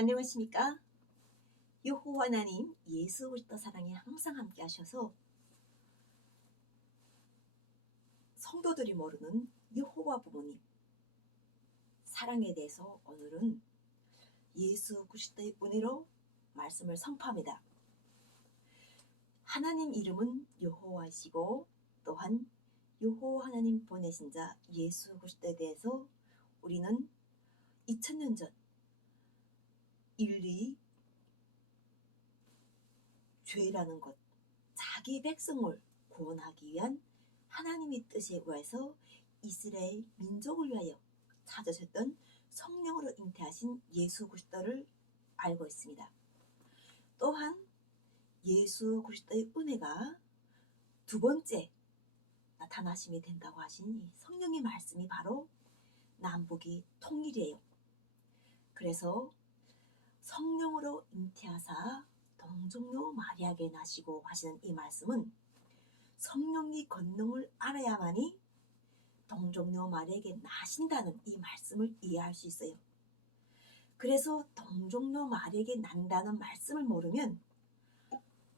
안녕하십니까? 여호와 하나님 예수 그리스도 사랑에 항상 함께 하셔서 성도들이 모르는 여호와 부모님 사랑에 대해서 오늘은 예수 그리스도의 은혜로 말씀을 선포합니다. 하나님 이름은 여호와이시고 또한 여호와 하나님 보내신 자 예수 그리스도에 대해서 우리는 2000년 전 인류의 죄라는 것, 자기 백성을 구원하기 위한 하나님의 뜻에 의해서 이스라엘 민족을 위하여 찾으셨던 성령으로 잉태하신 예수 그리스도를 알고 있습니다. 또한 예수 그리스도의 은혜가 두 번째 나타나심이 된다고 하신 이 성령의 말씀이 바로 남북이 통일이에요. 그래서 성령으로 잉태하사 동정녀 마리아에게 나시고 하시는 이 말씀은 성령의 권능을 알아야만이 동정녀 마리아에게 나신다는 이 말씀을 이해할 수 있어요. 그래서 동정녀 마리아에게 난다는 말씀을 모르면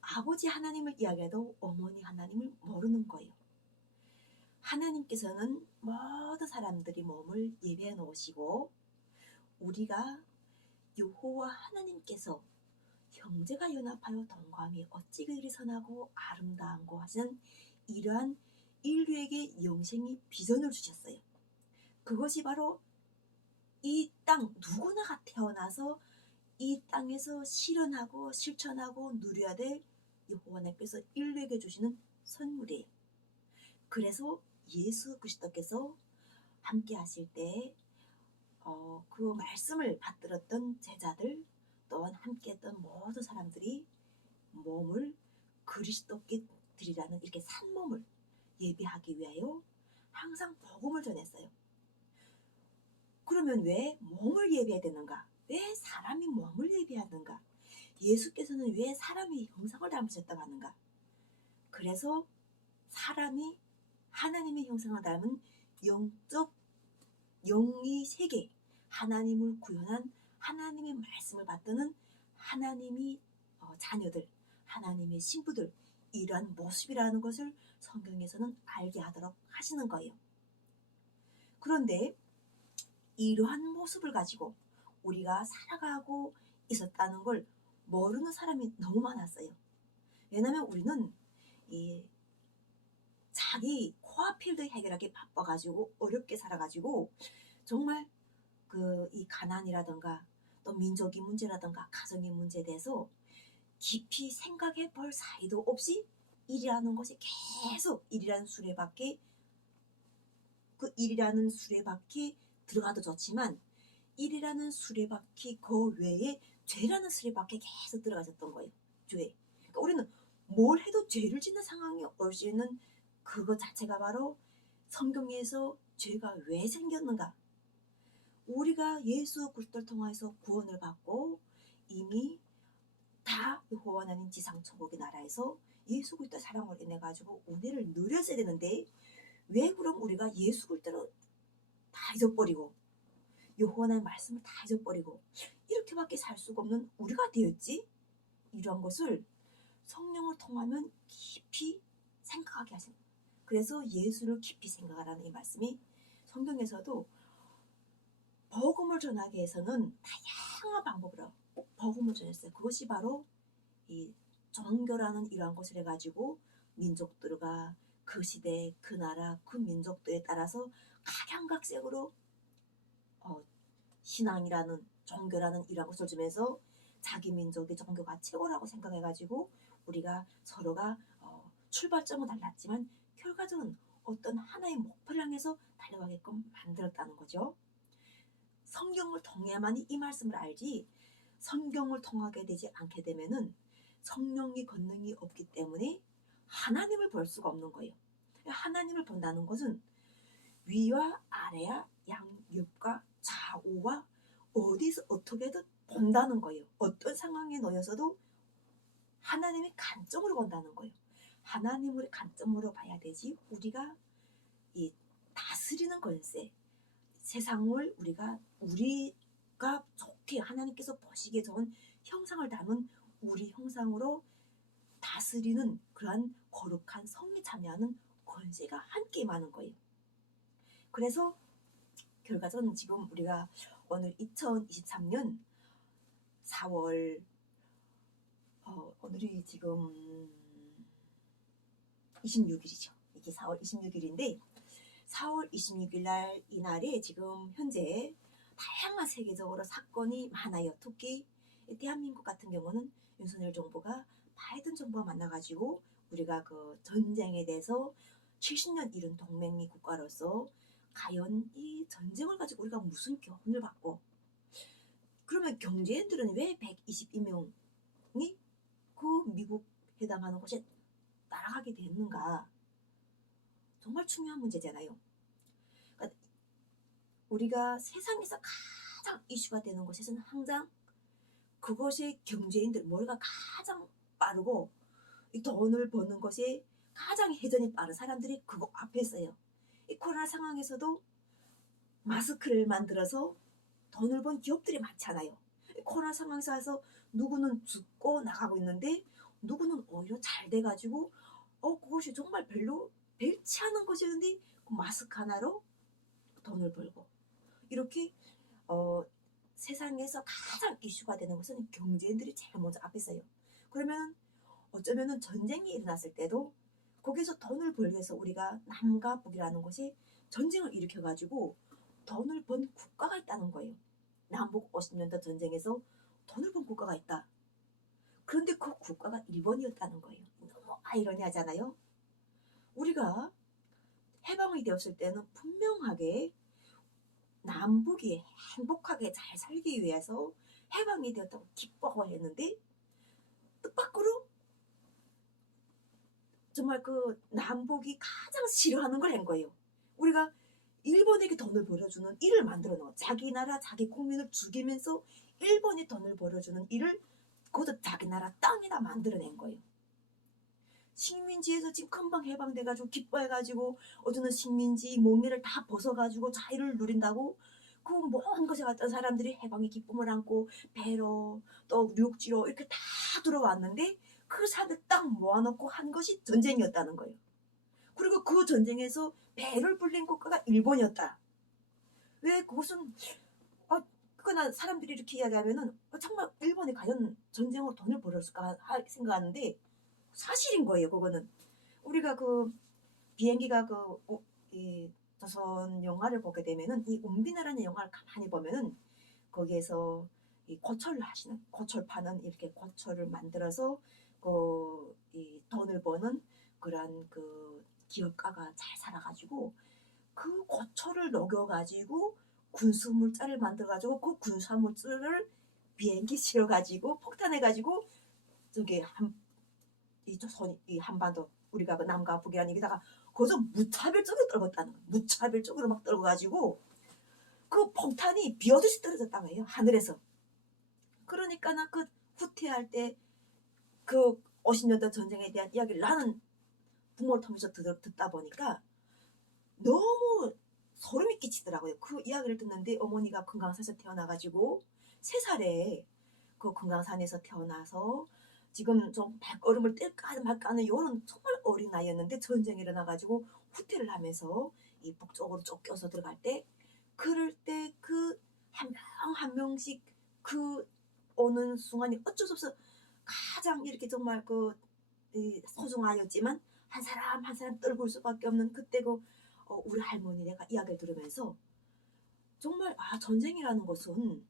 아버지 하나님을 이야기해도 어머니 하나님을 모르는 거예요. 하나님께서는 모든 사람들이 몸을 예배해 놓으시고 우리가 여호와 하나님께서 형제가 연합하여 동감이 어찌 그리 선하고 아름다운고 하시는 이러한 인류에게 영생의 비전을 주셨어요. 그것이 바로 이 땅 누구나가 태어나서 이 땅에서 실현하고 실천하고 누려야 될 여호와 하나님께서 인류에게 주시는 선물이에요. 그래서 예수 그리스도께서 함께 하실 때 그 말씀을 받들었던 제자들 또한 함께했던 모든 사람들이 몸을 그리스도께 드리라는 이렇게 산 몸을 예비하기 위하여 항상 복음을 전했어요. 그러면 왜 몸을 예비해야 되는가? 왜 사람이 몸을 예비하는가? 예수께서는 왜 사람의 형상을 닮으셨다고 하는가? 그래서 사람이 하나님의 형상을 닮은 영적 영의 세계, 하나님을 구현한 하나님의 말씀을 받드는 하나님의 자녀들, 하나님의 신부들, 이러한 모습이라는 것을 성경에서는 알게 하도록 하시는 거예요. 그런데 이러한 모습을 가지고 우리가 살아가고 있었다는 걸 모르는 사람이 너무 많았어요. 왜냐하면 우리는 이 자기 코앞일도 해결하기 바빠가지고 어렵게 살아가지고 정말 이 가난이라든가 또 민족의 문제라든가 가정의 문제에 대해서 깊이 생각해 볼 사이도 없이 일이라는 것이 계속 일이라는 수레바퀴 그 일이라는 수레바퀴 들어가도 좋지만 일이라는 수레바퀴 그 외에 죄라는 수레바퀴에 계속 들어가셨던 거예요. 죄. 그러니까 우리는 뭘 해도 죄를 짓는 상황이 올 수 있는 그것 자체가 바로 성경에서 죄가 왜 생겼는가? 우리가 예수 그리스도를 통해서 구원을 받고 이미 다 여호와 하나님 지상 천국의 나라에서 예수 그리스도 사랑으로 인해 가지고 은혜를 누렸어야 되는데 왜 그럼 우리가 예수 그리스도를 다 잊어버리고 여호와 하나님 말씀을 다 잊어버리고 이렇게밖에 살 수가 없는 우리가 되었지? 이런 것을 성령을 통하면 깊이 생각하게 하십니다. 그래서 예수를 깊이 생각하라는 이 말씀이 성경에서도 복음을 전하기 위해서는 다양한 방법으로 복음을 전했어요. 그것이 바로 이 종교라는 이러한 것을 해가지고 민족들과 그 시대, 그 나라, 그 민족들에 따라서 각양각색으로 신앙이라는 종교라는 이러한 것을 주면서 자기 민족의 종교가 최고라고 생각해가지고 우리가 서로가 출발점은 달랐지만 결과적으로는 어떤 하나의 목표를 향해서 달려가게끔 만들었다는 거죠. 성경을 통해야만 이 말씀을 알지 성경을 통하게 되지 않게 되면은 성령의 권능이 없기 때문에 하나님을 볼 수가 없는 거예요. 하나님을 본다는 것은 위와 아래와 양옆과 좌우와 어디서 어떻게든 본다는 거예요. 어떤 상황에 놓여서도 하나님의 관점으로 본다는 거예요. 하나님을 관점으로 봐야 되지 우리가 이 다스리는 권세 세상을 우리가 우리 좋게 하나님께서 보시기에 좋은 형상을 담은 우리 형상으로 다스리는 그러한 거룩한 성에 참여하는 권세가 함께 임하는 거예요. 그래서 결과적으로 지금 우리가 오늘 2023년 4월 오늘이 지금 26일이죠. 이게 4월 26일인데 4월 26일 날 이날에 지금 현재 다양한 세계적으로 사건이 많아요. 특히 대한민국 같은 경우는 윤석열 정부가 바이든 정부와 만나가지고 우리가 그 전쟁에 대해서 70년 이룬 동맹리 국가로서 과연 이 전쟁을 가지고 우리가 무슨 교훈을 받고, 그러면 경제인들은 왜 122명이 그 미국 해당하는 곳에 날아가게 됐는가? 정말 중요한 문제잖아요. 그러니까 우리가 세상에서 가장 이슈가 되는 곳에서는 항상 그것이 경제인들 머리가 가장 빠르고 이 돈을 버는 것에 가장 회전이 빠른 사람들이 그거 앞에 있어요. 이 코로나 상황에서도 마스크를 만들어서 돈을 번 기업들이 많잖아요. 코로나 상황에서 누구는 죽고 나가고 있는데 누구는 오히려 잘 돼가지고 그것이 정말 별로 별치 않은 것이었는데 그 마스크 하나로 돈을 벌고, 이렇게 세상에서 가장 이슈가 되는 것은 경제인들이 제일 먼저 앞에 있어요. 그러면 어쩌면은 전쟁이 일어났을 때도 거기서 돈을 벌기 위해서 우리가 남과 북이라는 것이 전쟁을 일으켜가지고 돈을 번 국가가 있다는 거예요. 남북 50년대 전쟁에서 돈을 번 국가가 있다. 그런데 그 국가가 일본이었다는 거예요. 너무 아이러니하잖아요. 우리가 해방이 되었을 때는 분명하게 남북이 행복하게 잘 살기 위해서 해방이 되었다고 기뻐하고 했는데 뜻밖으로 정말 그 남북이 가장 싫어하는 걸 한 거예요. 우리가 일본에게 돈을 벌어주는 일을 만들어 놓아. 자기 나라 자기 국민을 죽이면서 일본에 돈을 벌어주는 일을 그것도 자기 나라 땅에다 만들어낸 거예요. 식민지에서 지금 금방 해방돼가지고 기뻐해가지고 어쩌는 식민지 몸매를 다 벗어가지고 자유를 누린다고 그 먼 곳에 갔던 사람들이 해방의 기쁨을 안고 배로 또 육지로 이렇게 다 들어왔는데 그 사람들 딱 모아놓고 한 것이 전쟁이었다는 거예요. 그리고 그 전쟁에서 배를 불린 국가가 일본이었다. 왜 그것은 그거나 사람들이 이렇게 이야기하면은 정말 일본이 과연 전쟁으로 돈을 벌었을까 생각하는데 사실인 거예요. 그거는 우리가 그 비행기가 이 조선 영화를 보게 되면은 이 웅비나라는 영화를 가만히 보면은 거기에서 이 고철을 하시는 고철 파는 이렇게 고철을 만들어서 이 돈을 버는 그런 그 기업가가 잘 살아가지고 그 고철을 녹여가지고 군수물자를 만들어가지고 그 군수물자를 비행기 실어가지고 폭탄해가지고 저기 이 한반도 우리가 그 남과 북이라는 얘기다가 거기서 무차별적으로 떨궜다는 거예요. 무차별적으로 막 떨궈가지고 그 폭탄이 비오듯이 떨어졌다고 해요. 하늘에서. 그러니까 나 그 후퇴할 때 그 50년대 전쟁에 대한 이야기를 나는 부모를 통해서 듣다 보니까 너무 소름이 끼치더라고요. 그 이야기를 듣는데 어머니가 금강산에서 태어나가지고 3살에 그 금강산에서 태어나서 지금 좀 발걸음을 뗄까 말까 하는 이런 정말 어린 나이였는데 전쟁이 일어나가지고 후퇴를 하면서 이 북쪽으로 쫓겨서 들어갈 때 그럴 때 그 한 명 한 명씩 그 오는 순간이 어쩔 수 없어 가장 이렇게 정말 소중하였지만 한 사람 한 사람 떨굴 수밖에 없는 그때 우리 할머니 내가 이야기를 들으면서 정말 전쟁이라는 것은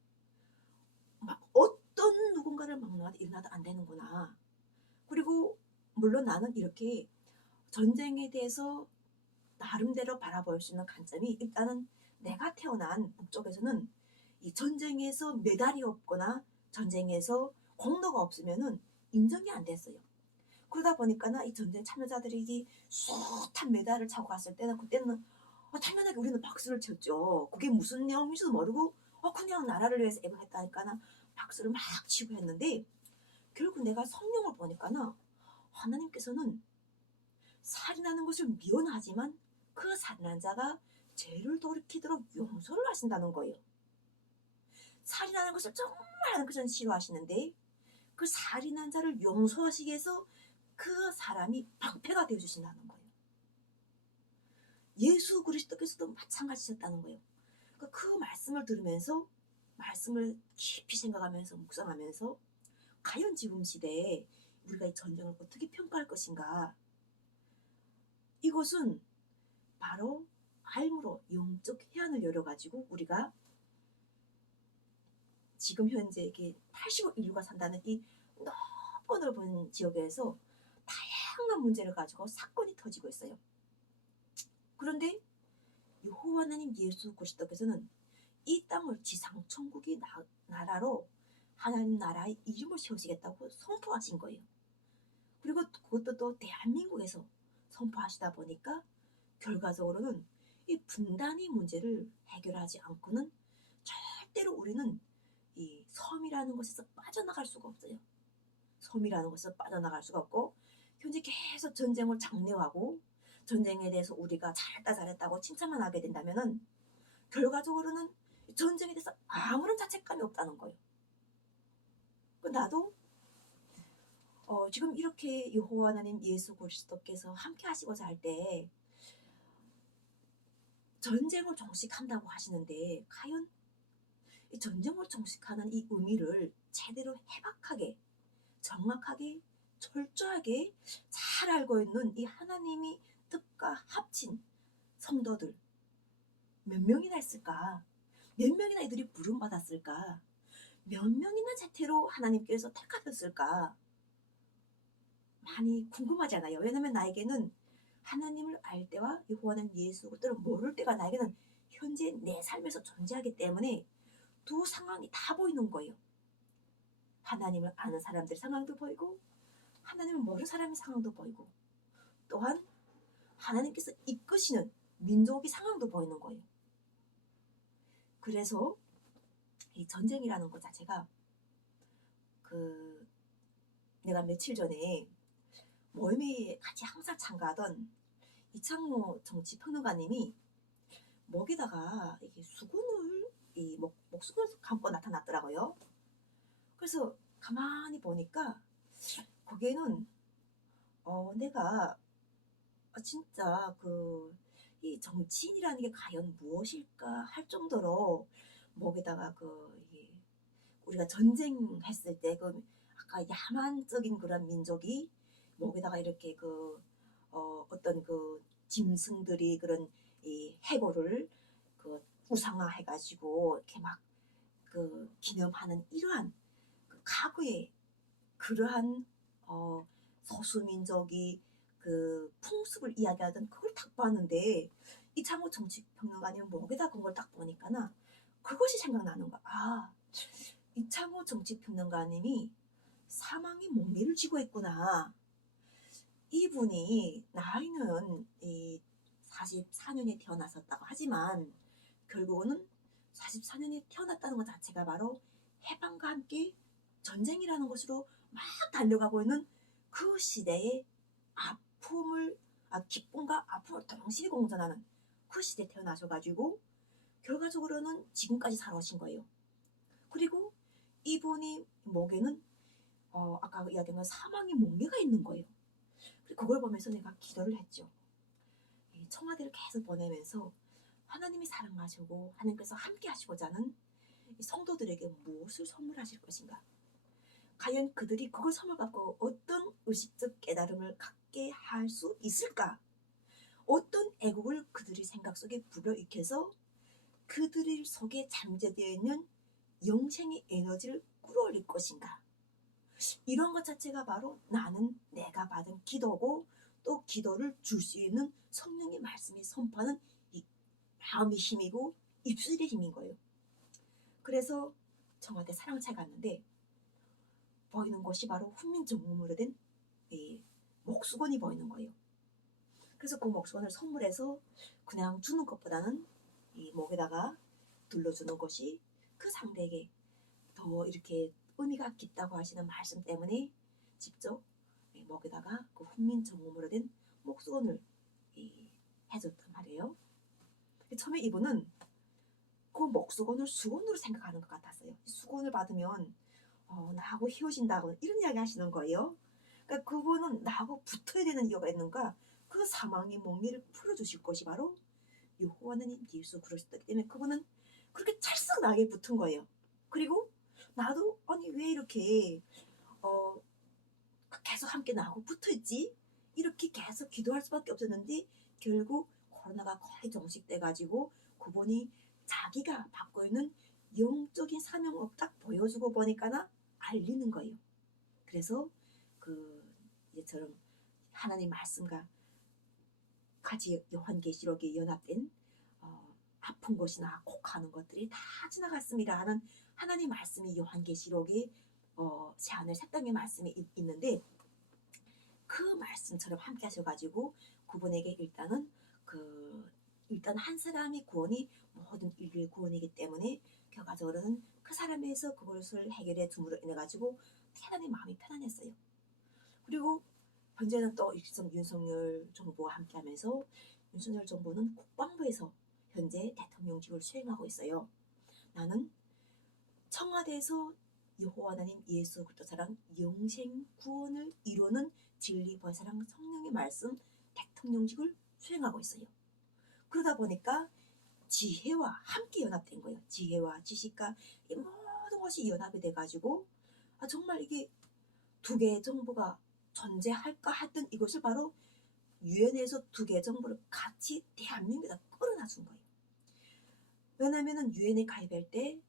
막 어떤 누군가를 막 일어나도 안 되는구나. 그리고 물론 나는 이렇게 전쟁에 대해서 나름대로 바라볼 수 있는 관점이 일단은 내가 태어난 북쪽에서는 이 전쟁에서 메달이 없거나 전쟁에서 공로가 없으면은 인정이 안 됐어요. 그러다 보니까 이 전쟁 참여자들이 숱한 메달을 차고 갔을 때는 그때는 당연하게 우리는 박수를 쳤죠. 그게 무슨 내용인지도 모르고 그냥 나라를 위해서 애국했다니까 박수를 막 치고 했는데 결국 내가 성경을 보니까 하나님께서는 살인하는 것을 미워하지만 그 살인한 자가 죄를 돌이키도록 용서를 하신다는 거예요. 살인하는 것을 정말 하나님께서는 싫어하시는데 그 살인한 자를 용서하시기 위해서 그 사람이 방패가 되어주신다는 거예요. 예수 그리스도께서도 마찬가지셨다는 거예요. 그 말씀을 들으면서 말씀을 깊이 생각하면서 묵상하면서 과연 지금 시대에 우리가 이 전쟁을 어떻게 평가할 것인가. 이것은 바로 알므로 영적 해안을 열어가지고 우리가 지금 현재 80억 인류가 산다는 이 넓고 넓은 지역에서 다양한 문제를 가지고 사건이 터지고 있어요. 그런데 여호와 하나님 예수 그리스도께서는 이 땅을 지상 천국의 나라로 하나님 나라의 이름을 세우시겠다고 선포하신 거예요. 그리고 그것도 또 대한민국에서 선포하시다 보니까 결과적으로는 이 분단의 문제를 해결하지 않고는 절대로 우리는 이 섬이라는 것에서 빠져나갈 수가 없어요. 섬이라는 것에서 빠져나갈 수가 없고 현재 계속 전쟁을 장려하고 전쟁에 대해서 우리가 잘했다고 칭찬만 하게 된다면은 결과적으로는 전쟁에 대해서 아무런 자책감이 없다는 거예요. 나도 지금 이렇게 여호와 하나님 예수 그리스도께서 함께 하시고자 할 때 전쟁을 종식한다고 하시는데 과연 이 전쟁을 종식하는 이 의미를 제대로 해박하게 정확하게 철저하게 잘 알고 있는 이 하나님이 뜻과 합친 성도들 몇 명이나 있을까? 몇 명이나 이들이 부름받았을까? 몇 명이나 제대로 하나님께서 택하셨을까? 많이 궁금하잖아요. 왜냐하면 나에게는 하나님을 알 때와 여호와는 예수 그리스도를 모를 때가 나에게는 현재 내 삶에서 존재하기 때문에 두 상황이 다 보이는 거예요. 하나님을 아는 사람들의 상황도 보이고 하나님을 모르는 사람의 상황도 보이고 또한 하나님께서 이끄시는 민족의 상황도 보이는 거예요. 그래서 이 전쟁이라는 것 자체가 내가 며칠 전에 모임에 같이 항상 참가하던 이창모 정치평론가님이 목에다가 이게 수건을 목수건을 감고 나타났더라고요. 그래서 가만히 보니까 거기에는 내가 진짜 이 정치인이라는 게 과연 무엇일까 할 정도로 목에다가 우리가 전쟁했을 때 아까 야만적인 그런 민족이 목에다가 이렇게 어떤 짐승들이 그런 이 해골을 우상화해가지고 이렇게 막 기념하는 이러한 과거의 그러한 소수민족이 풍습을 이야기하던 그걸 딱 봤는데 이창호 정치평론가님 목에다 그런 걸 딱 보니까나 그것이 생각나는 거야. 이창호 정치평론가님이 사망의 몽리를 쥐고 있구나. 이분이 나이는 44년에 태어났었다고 하지만 결국은 44년에 태어났다는 것 자체가 바로 해방과 함께 전쟁이라는 것으로 막 달려가고 있는 그 시대의 기쁨과 아픔을 동시에 공존하는 그 시대에 태어나셔가지고 결과적으로는 지금까지 살아오신 거예요. 그리고 이분이 목에는 아까 이야기한 사망의 몽리가 있는 거예요. 그걸 보면서 내가 기도를 했죠. 청와대를 계속 보내면서 하나님이 사랑하시고 하나님께서 함께 하시고자 하는 성도들에게 무엇을 선물하실 것인가? 과연 그들이 그걸 선물 받고 어떤 의식적 깨달음을 갖게 할 수 있을까? 어떤 애국을 그들의 생각 속에 불어익혀서 그들의 속에 잠재되어 있는 영생의 에너지를 끌어올릴 것인가? 이런 것 자체가 바로 나는 내가 받은 기도고 또 기도를 줄 수 있는 성령의 말씀이 선포하는 이 마음의 힘이고 입술의 힘인 거예요. 그래서 청와대 사랑차에 갔는데 보이는 것이 바로 훈민정음으로 된 목수건이 보이는 거예요. 그래서 그 목수건을 선물해서 그냥 주는 것보다는 이 목에다가 둘러주는 것이 그 상대에게 더 이렇게 의미가 깊다고 하시는 말씀 때문에 직접 목에다가 그 훈민정음으로 된 목수건을 해줬단 말이에요. 처음에 이분은 그 먹수건을 수건으로 생각하는 것 같았어요. 수건을 받으면 나하고 헤어진다고 이런 이야기 하시는 거예요. 그러니까 그분은 나하고 붙어야 되는 이유가 있는가? 그 사망의 몽리를 풀어주실 것이 바로 여호와 하나님 예수 그리스도이기 때문에 그분은 그렇게 찰싹 나에게 붙은 거예요. 그리고 나도 아니 왜 이렇게 어, 계속 함께 나하고 붙어있지? 이렇게 계속 기도할 수밖에 없었는데 결국 코로나가 거의 종식돼 가지고 그분이 자기가 받고 있는 영적인 사명을 딱 보여주고 보니까나 알리는 거예요. 그래서 그 이제처럼 하나님 말씀과 같이 요한계시록에 연합된 아픈 것이나 곡하는 것들이 다 지나갔습니다 하는 하나님 말씀이 요한계시록에 새하늘 새 땅의 말씀이 있는데 그 말씀처럼 함께 하셔가지고 그분에게 일단 한 사람이 구원이 모든 인류의 구원이기 때문에 결과적으로는 그 사람에서 그것을 해결해 줌으로 인해 가지고 대단히 마음이 편안했어요. 그리고 현재는 또 윤석열 정부와 함께하면서 윤석열 정부는 국방부에서 현재 대통령직을 수행하고 있어요. 나는 청와대에서 여호와 하나님 예수 그리스도 사랑 영생 구원을 이루는 진리 보혜사랑 성령의 말씀 대통령직을 수행하고 있어요. 그러다 보니까 지혜와 함께 연합된 거예요. 지혜와 지식과 이 모든 것이 연합이 돼가지고 정말 이게 두 개의 정부가 존재할까 했던 이것을 바로 유엔에서 두 개의 정부를 같이 대한민국에다 끌어다 준 거예요. 왜냐하면 유엔에 가입할 때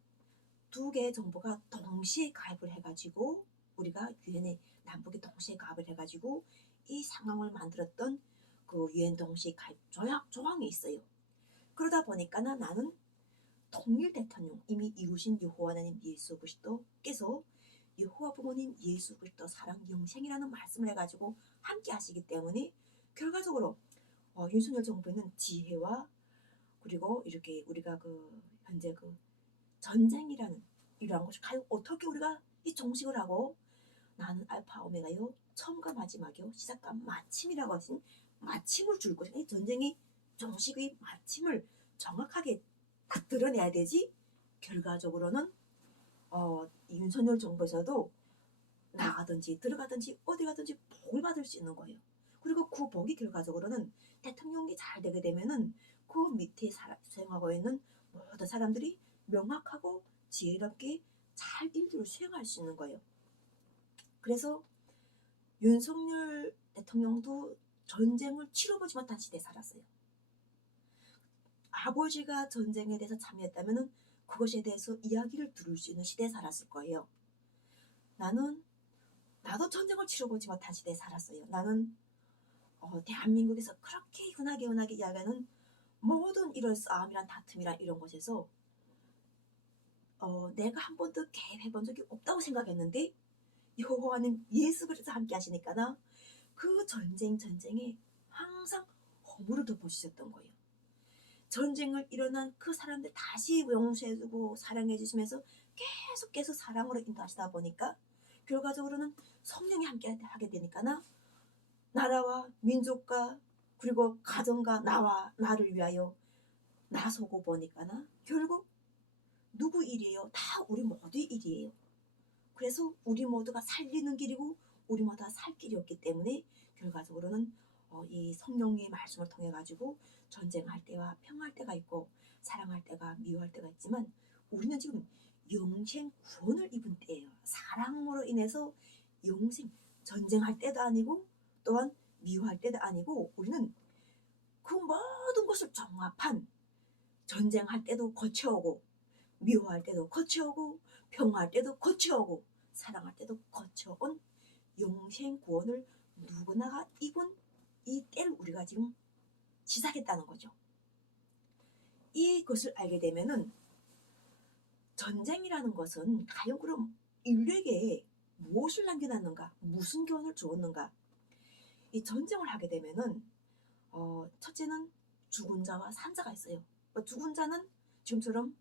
두 개의 정부가 동시에 가입을 해가지고 우리가 유엔에 남북이 동시에 가입을 해가지고 이 상황을 만들었던 그 유엔 동시에 가입 조항이 있어요. 그러다 보니까 나는 통일 대통령 이미 이루신 여호와 하나님 예수 그리스도께서 여호와 부모님 예수 그리스도 사랑 영생이라는 말씀을 해가지고 함께 하시기 때문에 결과적으로 윤석열 정부는 지혜와 그리고 이렇게 우리가 현재 전쟁이라는 이러한 것을 과연 어떻게 우리가 이 종식을 하고 나는 알파 오메가요 처음과 마지막이요 시작과 마침이라고 하신 마침을 줄 것이다. 이 전쟁이 종식의 마침을 정확하게 딱 드러내야 되지. 결과적으로는 윤석열 정부에서도 나가든지 들어가든지 어디 가든지 복을 받을 수 있는 거예요. 그리고 그 복이 결과적으로는 대통령이 잘 되게 되면은 그 밑에 수행하고 있는 모든 사람들이 명확하고 지혜롭게 잘 일들을 수행할 수 있는 거예요. 그래서 윤석열 대통령도 전쟁을 치러보지 못한 시대에 살았어요. 아버지가 전쟁에 대해서 참여했다면 그것에 대해서 이야기를 들을 수 있는 시대에 살았을 거예요. 나도 전쟁을 치러보지 못한 시대에 살았어요. 나는 대한민국에서 그렇게 흔하게 이야기하는 모든 이런 싸움이란 다툼이란 이런 것에서 내가 한 번도 개입해본 적이 없다고 생각했는데 여호와는 예수 그리스도 함께 하시니까 그 전쟁에 항상 허물을 덮어주셨던 거예요. 전쟁을 일어난 그 사람들 다시 용서해주고 사랑해주시면서 계속 사랑으로 인도하시다 보니까 결과적으로는 성령이 함께 하게 되니까 나라와 민족과 그리고 가정과 나를 위하여 나서고 보니까 결국 누구 일이에요? 다 우리 모두의 일이에요. 그래서 우리 모두가 살리는 길이고 우리 모두가 살 길이었기 때문에 결과적으로는 이 성령의 말씀을 통해 가지고 전쟁할 때와 평화할 때가 있고 사랑할 때가 미워할 때가 있지만 우리는 지금 영생 구원을 입은 때예요. 사랑으로 인해서 영생 전쟁할 때도 아니고 또한 미워할 때도 아니고 우리는 그 모든 것을 종합한 전쟁할 때도 거쳐오고 미워할 때도 거쳐오고 평화할 때도 거쳐오고 사랑할 때도 거쳐온 영생 구원을 누구나가 입은 이 때를 우리가 지금 시작했다는 거죠. 이것을 알게 되면은 전쟁이라는 것은 과연 그럼 인류에게 무엇을 남겨놨는가, 무슨 교훈을 주었는가. 이 전쟁을 하게 되면은 첫째는 죽은 자와 산 자가 있어요. 죽은 자는 지금처럼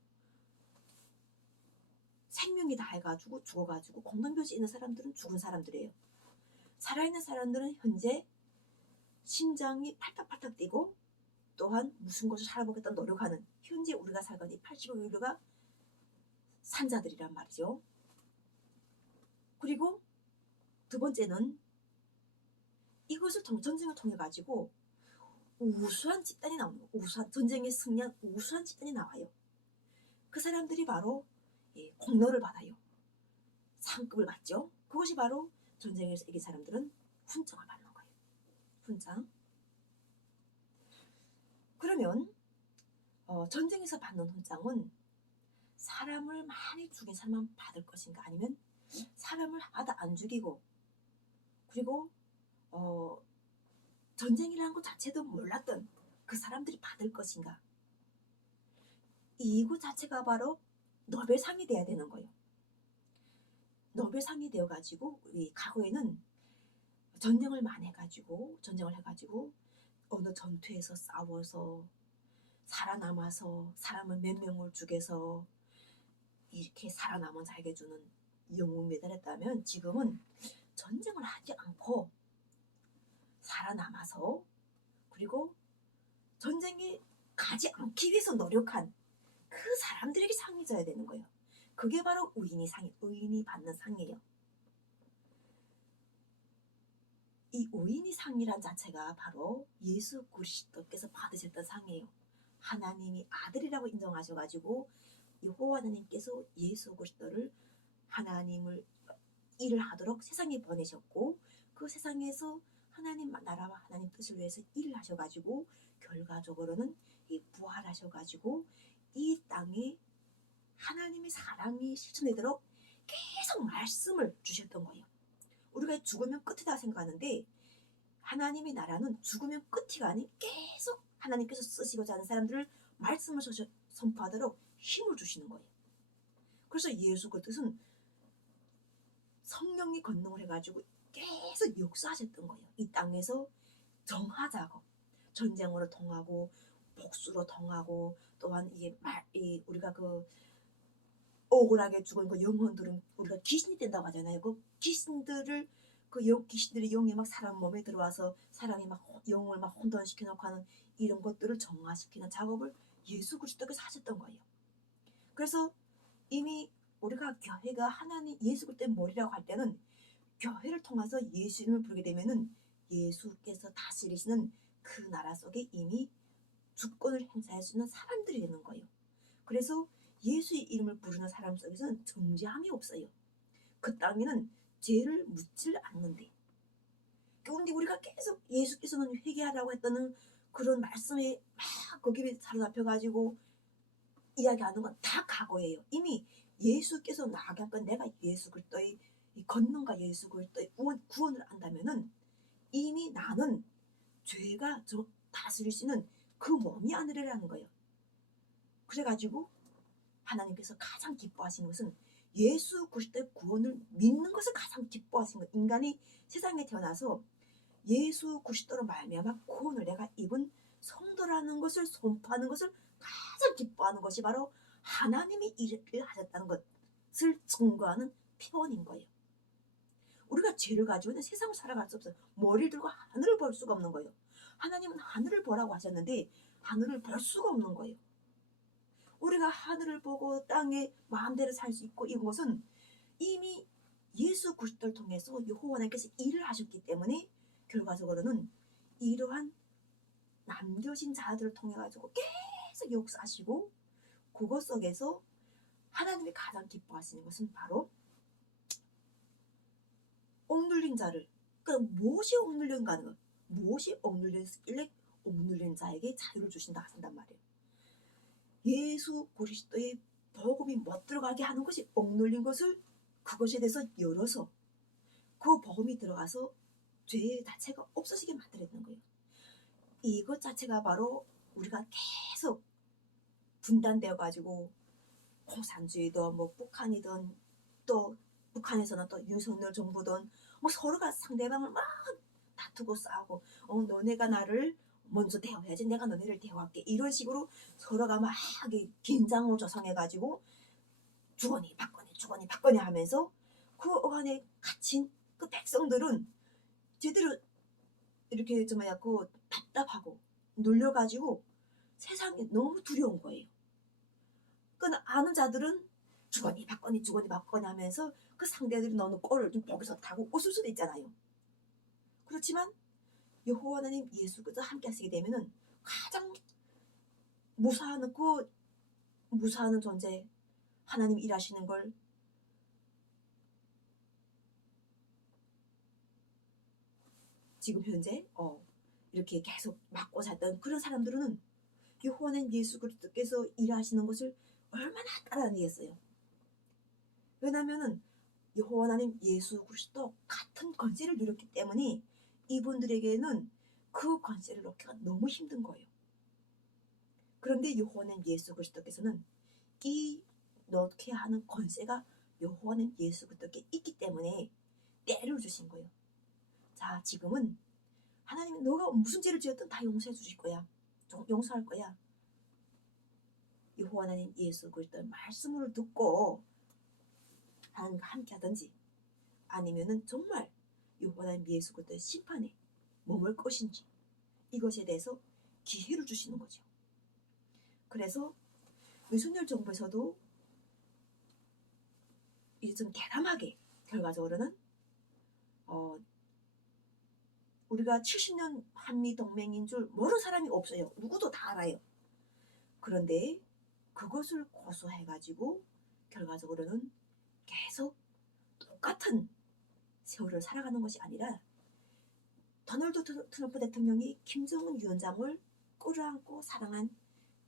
생명이 다해가지고 죽어가지고 공동묘지에 있는 사람들은 죽은 사람들이에요. 살아있는 사람들은 현재 심장이 팔딱팔딱 뛰고 또한 무슨 것을 살아보겠다 노력하는 현재 우리가 살고 있는 80억 인류가 산자들이란 말이죠. 그리고 두 번째는 이것을 전쟁을 통해 가지고 우수한 집단이 나오는 거예요. 우수한 전쟁에 승리한 우수한 집단이 나와요. 그 사람들이 바로 공로를 받아요. 상급을 받죠. 그것이 바로 전쟁에서 이긴 사람들은 훈장을 받는 거예요. 훈장. 그러면 전쟁에서 받는 훈장은 사람을 많이 죽인 사람만 받을 것인가, 아니면 사람을 하나도 안 죽이고 그리고 전쟁이라는 것 자체도 몰랐던 그 사람들이 받을 것인가. 이것 자체가 바로 노벨상이 돼야 되는 거예요. 노벨상이 되어가지고 우리 과거에는 전쟁을 많이 해가지고 어느 전투에서 싸워서 살아남아서 사람을 몇 명을 죽여서 이렇게 살아남은 자에게 주는 영웅 메달했다면, 지금은 전쟁을 하지 않고 살아남아서 그리고 전쟁에 가지 않기 위해서 노력한 그 사람들에게 상이 져야 되는 거예요. 그게 바로 의인이 받는 상이에요. 이 의인이 상이란 자체가 바로 예수 그리스도께서 받으셨던 상이에요. 하나님이 아들이라고 인정하셔가지고 여호와 하나님께서 예수 그리스도를 하나님을 일을 하도록 세상에 보내셨고, 그 세상에서 하나님 나라와 하나님 뜻을 위해서 일을 하셔가지고 결과적으로는 이 부활하셔가지고 이 땅에 하나님의 사랑이 실천되도록 계속 말씀을 주셨던 거예요. 우리가 죽으면 끝이다 생각하는데 하나님의 나라는 죽으면 끝이가 아닌 계속 하나님께서 쓰시고자 하는 사람들을 말씀을 선포하도록 힘을 주시는 거예요. 그래서 예수 그리스도는 성령이 건능을 해가지고 계속 역사하셨던 거예요. 이 땅에서 정하자고, 전쟁으로 통하고 복수로 통하고, 또한 우리가 그 억울하게 죽은 그 영혼들은 우리가 귀신이 된다고 하잖아요. 그 귀신들이 영이 막 사람 몸에 들어와서 사람이 막 영을 막 혼돈시켜 놓고 하는 이런 것들을 정화시키는 작업을 예수 그리스도께서 하셨던 거예요. 그래서 이미 우리가 교회가 하나님 예수 그리스도의 머리라고 할 때는 교회를 통해서 예수 이름을 부르게 되면은 예수께서 다스리시는 그 나라 속에 이미 주권을 행사할 수 있는 사람들이 되는 거예요. 그래서 예수의 이름을 부르는 사람 속에서는 정죄함이 없어요. 그 땅에는 죄를 묻질 않는데, 그런데 우리가 계속 예수께서는 회개하라고 했다는 그런 말씀에 막 거기에 사로잡혀가지고 이야기하는 건 다 과거예요. 이미 예수께서 나아갈 건 내가 예수 그리스도의 권능과 예수 그리스도의 구원을 안다면은 이미 나는 죄가 다스릴 수 있는 그 몸이 아니라는 거예요. 그래가지고 하나님께서 가장 기뻐하시는 것은 예수 그리스도의 구원을 믿는 것을 가장 기뻐하시는 거예요. 인간이 세상에 태어나서 예수 그리스도로 말미암아 구원을 내가 입은 성도라는 것을 선포하는 것을 가장 기뻐하는 것이 바로 하나님이 일을 하셨다는 것을 증거하는 표현인 거예요. 우리가 죄를 가지고 있는 세상을 살아갈 수 없어요. 머리를 들고 하늘을 볼 수가 없는 거예요. 하나님은 하늘을 보라고 하셨는데 하늘을 볼 수가 없는 거예요. 우리가 하늘을 보고 땅에 마음대로 살 수 있고 이런 것은 이미 예수 그리스도를 통해서 여호와 하나님께서 일을 하셨기 때문에 결과적으로는 이러한 남겨진 자들을 통해 가지고 계속 역사하시고, 그것 속에서 하나님이 가장 기뻐하시는 것은 바로 억눌린 자를, 그러니까 무엇이 억눌린가 하는 것, 무엇이 억눌렸길래 억눌린 자에게 자유를 주신다 하신단 말이에요. 예수 그리스도의 복음이 못 들어가게 하는 것이 억눌린 것을, 그것에 대해서 열어서 그 복음이 들어가서 죄 자체가 없어지게 만들어내는 거예요. 이것 자체가 바로 우리가 계속 분단되어 가지고 공산주의든 뭐 북한이든 또 북한에서는 또 윤석열 정부든 뭐 서로가 상대방을 막 다투고 싸우고, 너네가 나를 먼저 대화해야지, 내가 너네를 대화할게, 이런 식으로 서로가 막 긴장을 조성해가지고 주거니 받거니 하면서 그 안에 갇힌 그 백성들은 제대로 이렇게 좀 약고 답답하고 눌려가지고 세상이 너무 두려운 거예요. 그러니까 아는 자들은 주거니 받거니 주거니 받거니 하면서 그 상대들이 넣는 꼴을 좀 보고서 타고 웃을 수도 있잖아요. 그렇지만 여호와 하나님 예수 그리스도 함께 하시게 되면은 가장 무사하는 존재, 하나님 일하시는 걸 지금 현재 이렇게 계속 맡고 살던 그런 사람들은 여호와 하나님 예수 그리스도께서 일하시는 것을 얼마나 따라다니겠어요. 왜냐하면은 여호와 하나님 예수 그리스도 같은 권세를 누렸기 때문에 이분들에게는 그 권세를 놓기가 너무 힘든 거예요. 그런데 여호와 하나님 예수 그리스도께서는 이 넣게 하는 권세가 여호와 하나님 예수 그리스도께 있기 때문에 때를 주신 거예요. 자, 지금은 하나님이 너가 무슨 죄를 지었든 다 용서해 주실 거야. 용서할 거야. 여호와 하나님 예수 그리스도의 말씀을 듣고 하나님과 함께 하든지 아니면은 정말 여호와 하나님 예수 그리스도의 심판에 머물 것인지 이것에 대해서 기회를 주시는 거죠. 그래서 윤석열 정부에서도 이제 좀 대담하게 결과적으로는 우리가 70년 한미 동맹인 줄 모르는 사람이 없어요. 누구도 다 알아요. 그런데 그것을 고수해가지고 결과적으로는 계속 똑같은 세월을 살아가는 것이 아니라 도널드 트럼프 대통령이 김정은 위원장을 끌어안고 사랑한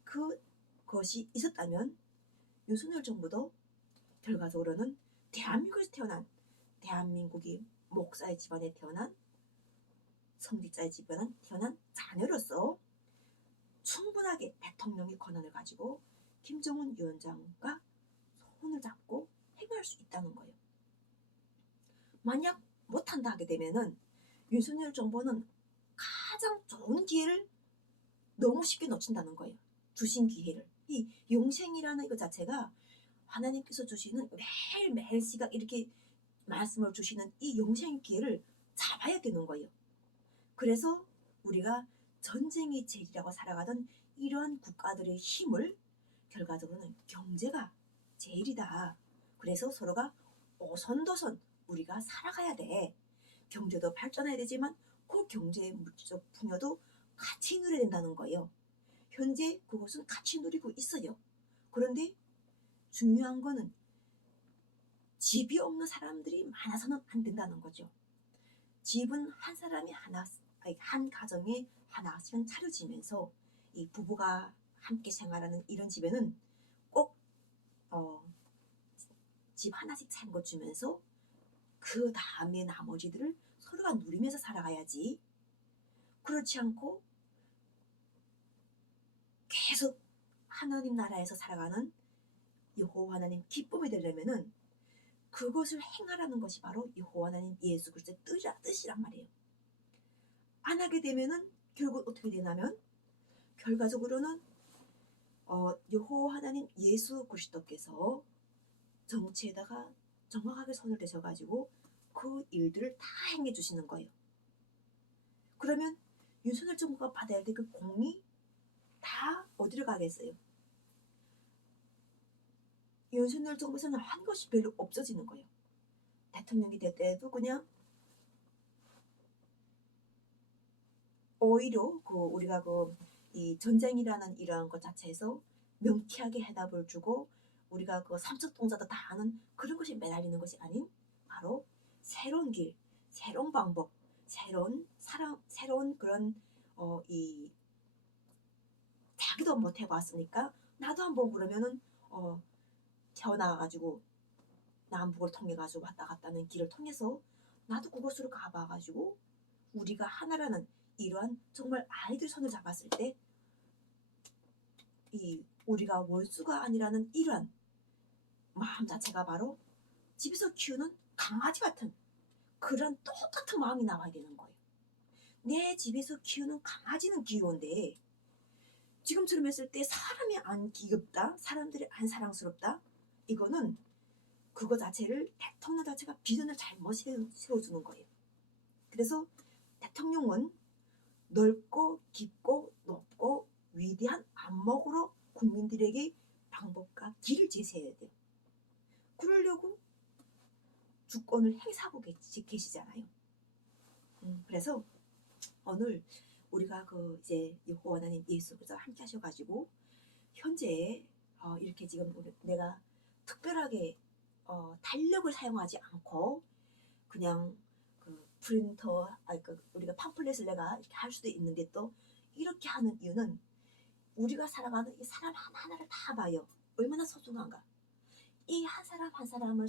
그것이 있었다면 윤석열 정부도 결과적으로는 대한민국에서 태어난 대한민국이 목사의 집안에 태어난 성직자의 집안에 태어난 자녀로서 충분하게 대통령의 권한을 가지고 김정은 위원장과 손을 잡고 행할 수 있다는 거예요. 만약 못한다 하게 되면은 윤석열 정부는 가장 좋은 기회를 너무 쉽게 놓친다는 거예요. 주신 기회를. 이 영생이라는 것 자체가 하나님께서 주시는 매일매일 시각 이렇게 말씀을 주시는 이 영생 기회를 잡아야 되는 거예요. 그래서 우리가 전쟁이 제일이라고 살아가던 이러한 국가들의 힘을 결과적으로는 경제가 제일이다. 그래서 서로가 오손도손 우리가 살아가야 돼. 경제도 발전해야 되지만 그 경제의 물질적 풍요도 같이 누려야 된다는 거예요. 현재 그것은 같이 누리고 있어요. 그런데 중요한 거는 집이 없는 사람들이 많아서는 안 된다는 거죠. 집은 한 사람이 한 가정에 하나씩은 차려지면서 이 부부가 함께 생활하는 이런 집에는 꼭 집 하나씩 챙겨주면서 그 다음에 나머지들을 서로가 누리면서 살아가야지. 그렇지 않고 계속 하나님 나라에서 살아가는 여호와 하나님 기쁨이 되려면은 그것을 행하라는 것이 바로 여호와 하나님 예수 그리스도의 뜻이란 말이에요. 안 하게 되면은 결국 어떻게 되냐면 결과적으로는 여호와 하나님 예수 그리스도께서 정치에다가 정확하게 손을 대셔가지고 그 일들을 다 행해 주시는 거예요. 그러면 윤석열 정부가 받아야 될 그 공이 다 어디로 가겠어요? 윤석열 정부에서는 한 것이 별로 없어지는 거예요. 대통령이 될 때도 그냥 오히려 우리가 이 전쟁이라는 이러한 것 자체에서 명쾌하게 해답을 주고 우리가 삼척 동자도 다 아는 그런 것이 매달리는 것이 아닌 바로 새로운 길, 새로운 방법, 새로운 사랑, 새로운 그런 이 자기도 못 해봤으니까 나도 한번 그러면은 태어나가지고 남북을 통해가지고 왔다 갔다 하는 길을 통해서 나도 그곳으로 가봐가지고 우리가 하나라는 이러한 정말 아이들 손을 잡았을 때 이 우리가 원수가 아니라는 이러한 마음 자체가 바로 집에서 키우는 강아지 같은 그런 똑같은 마음이 나와야 되는 거예요. 내 집에서 키우는 강아지는 귀여운데 지금처럼 했을 때 사람이 안 귀엽다, 사람들이 안 사랑스럽다, 이거는 그거 자체를 대통령 자체가 비전을 잘못 세워주는 거예요. 그래서 대통령은 넓고 깊고 높고 위대한 안목으로 국민들에게 방법과 길을 제시해야 돼요. 그러려고 주권을 행사하고 계시잖아요. 그래서 오늘 우리가 그 이제 여호와 하나님 예수 그리스도 함께 하셔가지고 현재 이렇게 지금 내가 특별하게 달력을 사용하지 않고 그냥 그 프린터 그 우리가 팜플렛을 내가 이렇게 할 수도 있는데 또 이렇게 하는 이유는 우리가 살아가는 이 사람 하나하나를 다 봐요. 얼마나 소중한가. 이 한 사람 한 사람을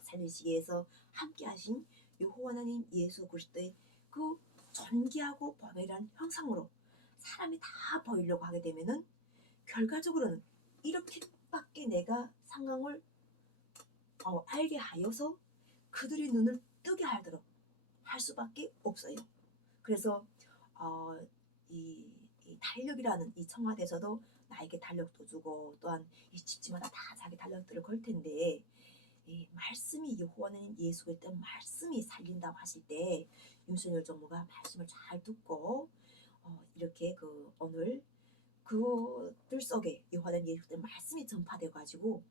살리시기 위해서 함께 하신 여호와 하나님 예수 그리스도의 그 존귀하고 보배란 형상으로 사람이 다 보이려고 하게 되면은 결과적으로는 이렇게밖에 내가 상황을 알게 하여서 그들의 눈을 뜨게 하도록 할 수밖에 없어요. 그래서 이 달력이라는 이 청와대에서도 나에게 달력도 주고 또한 이 집집마다 다 자기 달력들을 걸 텐데 이 말씀이 여호와는 예수 그리스도 말씀이 살린다고 하실 때 윤석열 정부가 말씀을 잘 듣고 이렇게 그 오늘 그들 속에 여호와는 예수 그리스도 말씀이 전파돼 가지고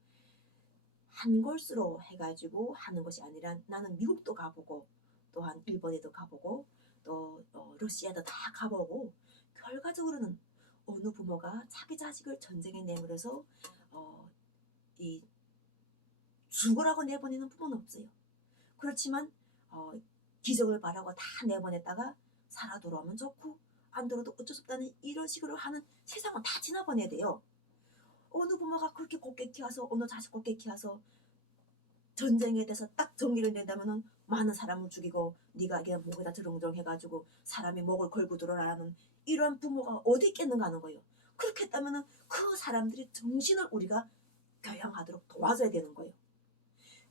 한 곳으로 해가지고 하는 것이 아니라 나는 미국도 가보고 또한 일본에도 가보고 또 러시아도 다 가보고 결과적으로는 어느 부모가 자기 자식을 전쟁에 내몰아서 이 죽으라고 내보내는 부모는 없어요. 그렇지만 기적을 바라고 다 내보냈다가 살아 돌아오면 좋고 안 돌아도 어쩔 수 없다는 이런 식으로 하는 세상은 다 지나보내야 돼요. 어느 부모가 그렇게 곱게 키워서 어느 자식 곱게 키워서 전쟁에 대해서 딱 정리를 낸다면은 많은 사람을 죽이고 네가 그냥 목에다 드렁드렁 해가지고 사람이 목을 걸고 들어라는 이런 부모가 어디 있겠는가 하는 거예요. 그렇게 했다면은 그 사람들이 정신을 우리가 교양하도록 도와줘야 되는 거예요.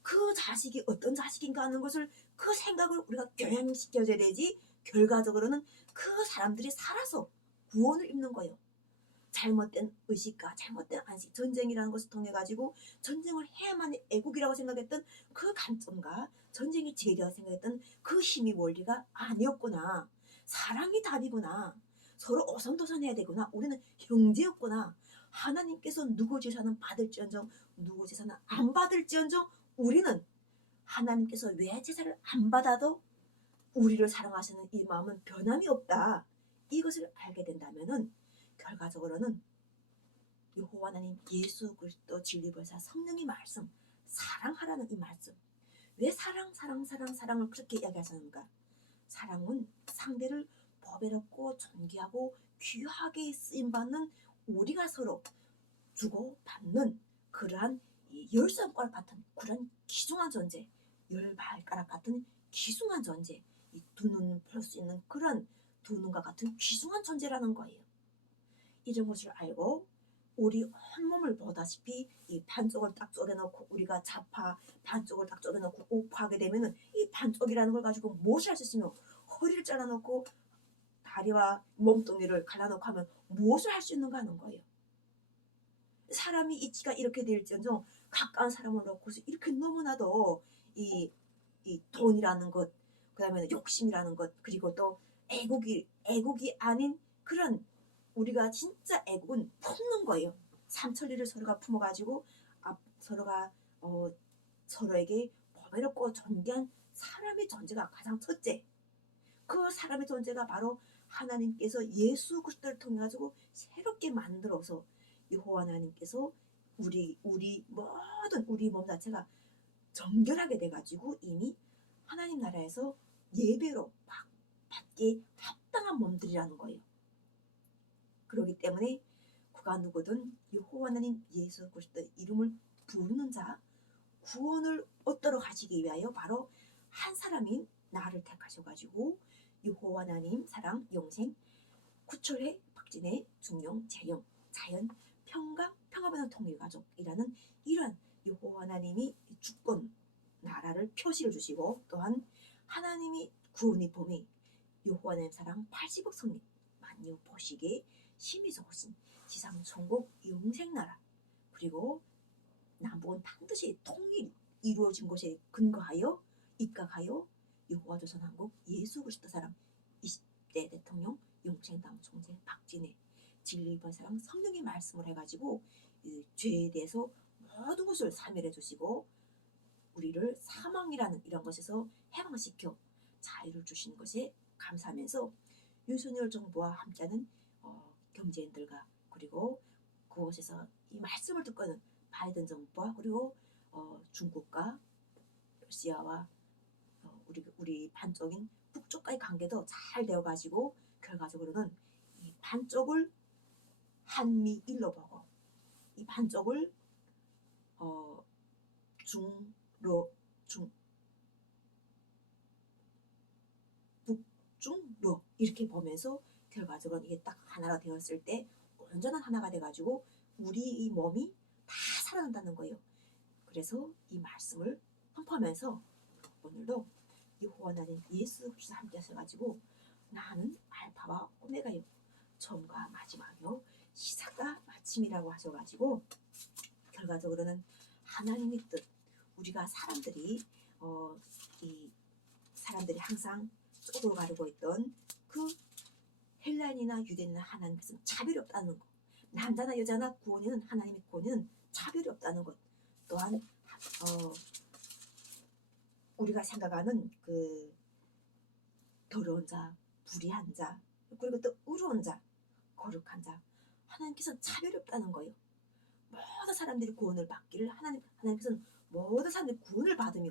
그 자식이 어떤 자식인가 하는 것을 그 생각을 우리가 교양시켜줘야 되지 결과적으로는 그 사람들이 살아서 구원을 입는 거예요. 잘못된 의식과 잘못된 안식, 전쟁이라는 것을 통해 가지고 전쟁을 해야만 애국이라고 생각했던 그 관점과 전쟁이 제리라고 생각했던 그 힘이 원리가 아니었구나. 사랑이 답이구나. 서로 오손도손해야 되구나. 우리는 형제였구나. 하나님께서 누구 제사는 받을지언정 누구 제사는 안 받을지언정 우리는 하나님께서 왜 제사를 안 받아도 우리를 사랑하시는 이 마음은 변함이 없다. 이것을 알게 된다면은 결과적으로는 여호와 하나님 예수 그리스도 진리보혜사 성령의 말씀 사랑하라는 이 말씀 왜 사랑을 그렇게 이야기하셨는가. 사랑은 상대를 보배롭고 존귀하고 귀하게 쓰임받는 우리가 서로 주고받는 그러한 열 손가락 같은 그런 귀중한 존재, 열 발가락 같은 귀중한 존재, 이 두 눈을 볼 수 있는 그런 두 눈과 같은 귀중한 존재라는 거예요. 이런 것을 알고 우리 온몸을 보다시피 이 반쪽을 딱 쪼개놓고 우리가 좌파 반쪽을 딱 쪼개놓고 우파하게 되면은 이 반쪽이라는 걸 가지고 무엇을 할 수 있으며 허리를 잘라놓고 다리와 몸뚱이를 갈라놓고 하면 무엇을 할 수 있는가 하는 거예요. 사람이 이치가 이렇게 될지언정 가까운 사람을 놓고서 이렇게 너무나도 이 돈이라는 것, 그 다음에 욕심이라는 것, 그리고 또 애국이 아닌 그런 우리가 진짜 애국은 품는 거예요. 삼천리를 서로가 품어가지고 서로가 서로에게 보배롭고 존귀한 사람의 존재가 가장 첫째. 그 사람의 존재가 바로 하나님께서 예수 그리스도를 통해 가지고 새롭게 만들어서 여호와 하나님께서 우리 모든 우리 몸 자체가 정결하게 돼가지고 이미 하나님 나라에서 예배로 받기에 합당한 몸들이라는 거예요. 그렇기 때문에 그가 누구든 여호와 하나님 예수 그리스도의 이름을 부르는 자 구원을 얻도록 하시기 위하여 바로 한 사람인 나를 택하셔가지고 여호와 하나님 사랑 영생 구철회 박진혜 중용 재영 자연 평화변화 통일가족이라는 이러한 여호와 하나님이 주권 나라를 표시를 주시고 또한 하나님이 구원의 봄에 여호와 하나님 사랑 80억 성민 만유 보시기에 심히 좋으신 지상 천국 영생나라 그리고 남북은 반드시 통일 이루어진 곳에 근거하여 입각하여 여호와 조선한국 예수 그리스도 사랑 20대 대통령 영생당 총재 박진혜 진리, 번사랑 성령의 말씀을 해가지고 이 죄에 대해서 모든 것을 사멸해 주시고 우리를 사망이라는 이런 것에서 해방시켜 자유를 주시는 것에 감사하면서 윤석열 정부와 함께하는 경제인들과 그리고 그곳에서 이 말씀을 듣고는 바이든 정부와 그리고 중국과 러시아와 우리 반쪽인 북쪽과의 관계도 잘 되어가지고 결과적으로는 이 반쪽을 한미일로 보고 이 반쪽을 중로 중 북중로 이렇게 보면서 결과적으로 이게 딱 하나가 되었을 때 온전한 하나가 돼가지고 우리 이 몸이 다 살아난다는 거예요. 그래서 이 말씀을 선포하면서 오늘도 여호와는 예수 그리스도 함께 하셔가지고 나는 알파와 오메가요 처음과 마지막이요 시작과 마침이라고 하셔가지고 결과적으로는 하나님의 뜻 우리가 이 사람들이 항상 쪽으로 가르고 있던 그 헬라인이나 유대인이나 하나님께서는 차별이 없다는 것 남자나 여자나 구원에는 하나님의 구원에는 차별이 없다는 것 또한 우리가 생각하는 그 더러운 자, 불의한 자, 그리고 또 의로운 자, 거룩한 자 하나님께서는 차별이 없다는 거예요. 모든 사람들이 구원을 받기를 하나님께서는 모든 사람들이 구원을 받으며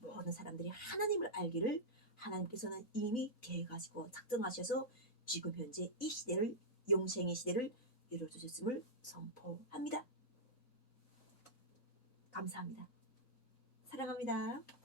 모든 사람들이 하나님을 알기를 하나님께서는 이미 계획하시고 작정하셔서 지금 현재 이 시대를 영생의 시대를 이루어주셨음을 선포합니다. 감사합니다. 사랑합니다.